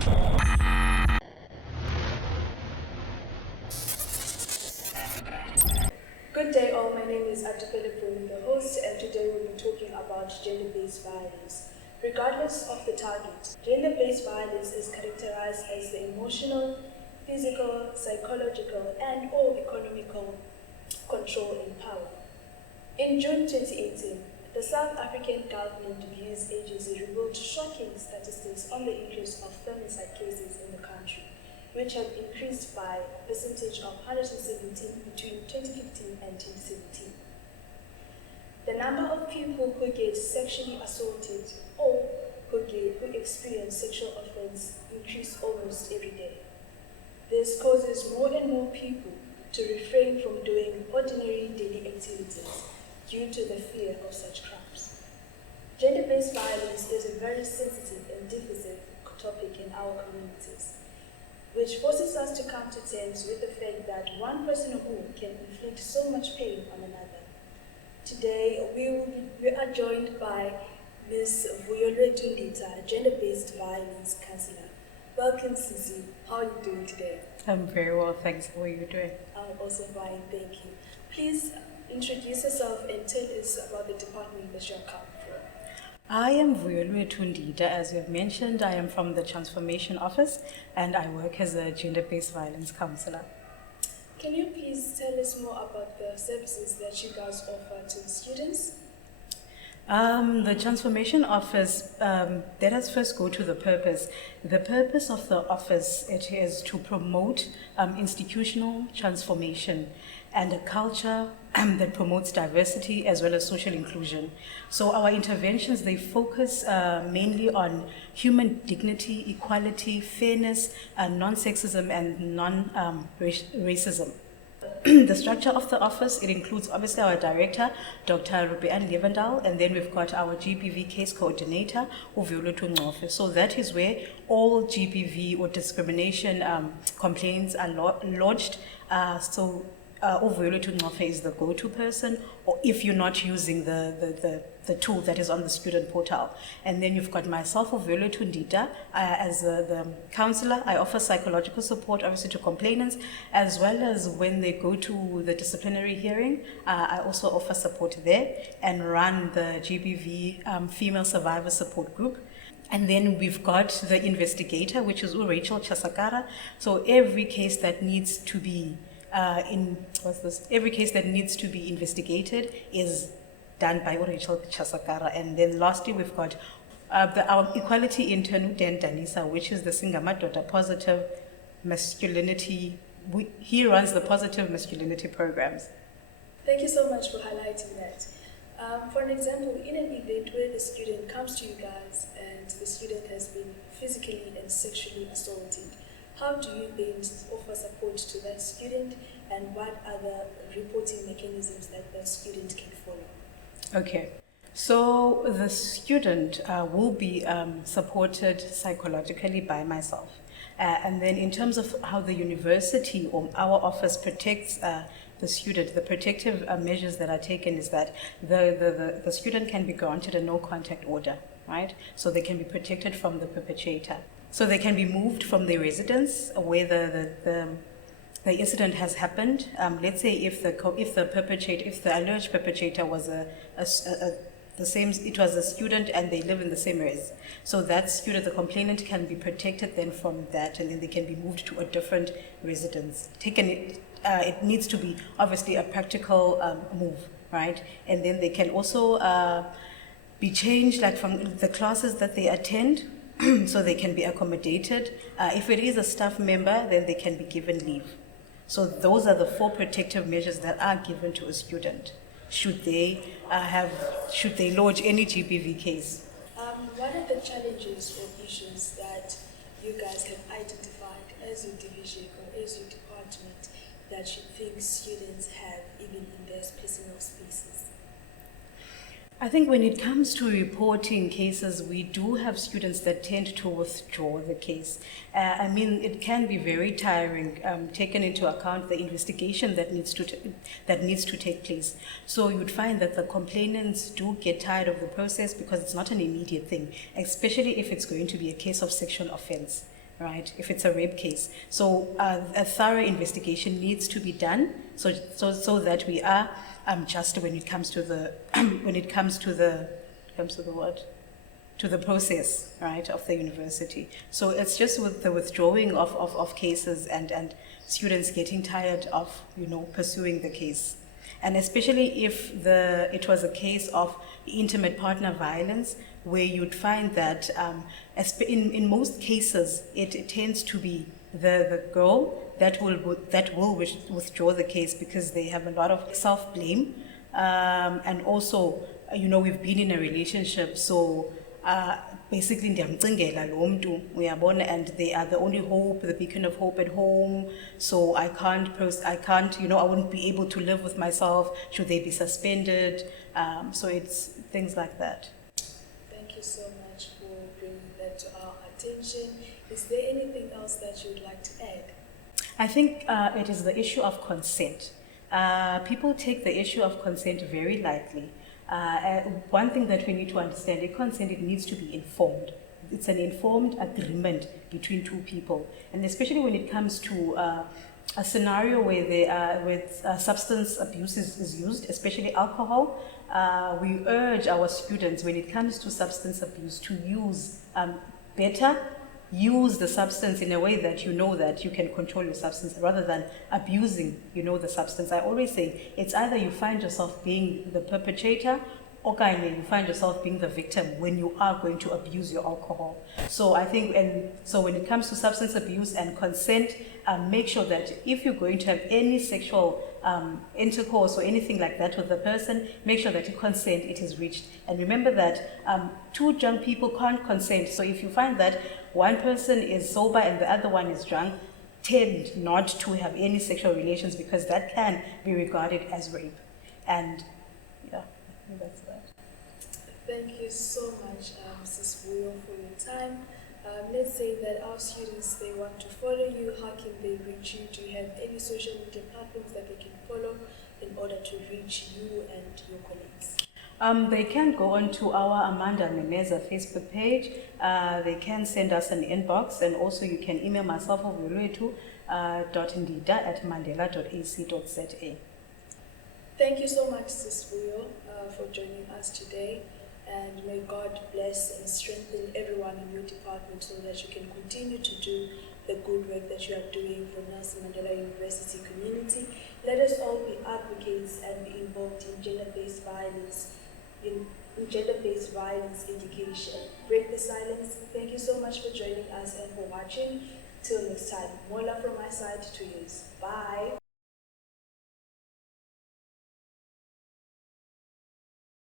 Good day all, my name is Adipele Bruno, the host, and today we'll be talking about gender-based violence. Regardless of the target, gender-based violence is characterized as the emotional, physical, psychological, and or economical control and power. In June 2018, the South African Government Abuse Agency revealed shocking statistics on the increase of femicide cases in the country, which have increased by a percentage of 117 between 2015 and 2017. The number of people who get sexually assaulted or who experience sexual offense increase almost every day. This causes more and more people to refrain from doing ordinary daily activities due to the fear of such crimes. Gender-based violence is a very sensitive and difficult topic in our communities, which forces us to come to terms with the fact that one person or who can inflict so much pain on another. Today, we are joined by Ms. Vuyolwe Tundita, a gender-based violence counselor. Welcome, Sisi. How are you doing today? I'm very well, thanks. How are you doing? I'm also fine, thank you. Please introduce yourself and tell us about the department that you're coming from. I am Vuyolwe Tundita. As you have mentioned, I am from the Transformation Office and I work as a gender-based violence counselor. Can you please tell us more about the services that you guys offer to students? The Transformation Office, let us first go to the purpose. The purpose of the office, it is to promote institutional transformation and a culture that promotes diversity as well as social inclusion. So our interventions, they focus mainly on human dignity, equality, fairness, non-sexism and non-racism. The structure of the office, it includes obviously our director, Dr. Ruby-Ann Levendal, and then we've got our GBV case coordinator, Uvulutu Ngofe. So that is where all GBV or discrimination complaints are lodged. Uvulutu Ngofe is the go-to person, or if you're not using the tool that is on the student portal. And then you've got myself, Vuyolwe Tundita, as the counselor. I offer psychological support, obviously, to complainants, as well as when they go to the disciplinary hearing. I also offer support there and run the GBV Female Survivor Support Group. And then we've got the investigator, which is Rachel Chasakara. So every case that needs to be every case that needs to be investigated is done by Rachel Chasakara. And then lastly, we've got our equality intern, Dan Danisa, which is the Singamadota Positive Masculinity. He runs the Positive Masculinity programs. Thank you so much for highlighting that. For an example, in an event where the student comes to you guys and the student has been physically and sexually assaulted, how do you then offer support to that student, and what are the reporting mechanisms that the student can follow? Okay, so the student will be supported psychologically by myself. And then in terms of how the university or our office protects the student, the protective measures that are taken is that the student can be granted a no contact order, right? So they can be protected from the perpetrator. So they can be moved from their residence where the incident has happened. Let's say if the alleged perpetrator was it was a student and they live in the same res. So that student, the complainant, can be protected then from that, and then they can be moved to a different residence. It needs to be obviously a practical move, right? And then they can also be changed, like from the classes that they attend. So they can be accommodated. If it is a staff member, then they can be given leave. So those are the 4 protective measures that are given to a student should they lodge any GBV case. What are the challenges or issues that you guys have identified as your division or as your department that you think students have even in their personal spaces? I think when it comes to reporting cases, we do have students that tend to withdraw the case. It can be very tiring, taken into account the investigation that needs to take place. So you'd find that the complainants do get tired of the process because it's not an immediate thing, especially if it's going to be a case of sexual offense. right? If it's a rape case. So a thorough investigation needs to be done so that we are just when it comes to the when it comes to the what? To the process, right, of the university. So it's just with the withdrawing of cases and students getting tired of, pursuing the case. And especially if it was a case of intimate partner violence, where you'd find that in most cases it tends to be the girl that will withdraw the case because they have a lot of self-blame, and also we've been in a relationship, so basically ndiyamcingela lo mntu uyabona, and they are the only hope, the beacon of hope at home, so I can't I wouldn't be able to live with myself should they be suspended. So it's things like that. Thank you so much for bringing that to our attention. Is there anything else that you would like to add? I think it is the issue of consent. People take the issue of consent very lightly. One thing that we need to understand, consent, it needs to be informed. It's an informed agreement between two people. And especially when it comes to a scenario where substance abuse is used, especially alcohol, we urge our students, when it comes to substance abuse, to use the substance in a way that that you can control your substance rather than abusing, the substance. I always say it's either you find yourself being the perpetrator or you find yourself being the victim when you are going to abuse your alcohol. So I think, and so when it comes to substance abuse and consent, make sure that if you're going to have any sexual intercourse or anything like that with the person, make sure that you consent, it is reached. And remember that two drunk people can't consent. So if you find that one person is sober and the other one is drunk, tend not to have any sexual relations, because that can be regarded as rape. And yeah, I think that's that. Thank you so much, Mrs. Buyo, for your time. Let's say that our students, they want to follow you. How can they reach you? Do you have any social media platforms that they can follow in order to reach you and your colleagues? They can go on to our Amanda Nemeza Facebook page. They can send us an inbox, and also you can email myself or .ndida@mandela.ac.za. Thank you so much, Sis Buyo, for joining us today. And may God bless and strengthen everyone in your department so that you can continue to do the good work that you are doing for Nelson Mandela University community. Let us all be advocates and be involved in gender-based violence, in gender-based violence education. Break the silence. Thank you so much for joining us and for watching. Till next time. More love from my side to you. Bye.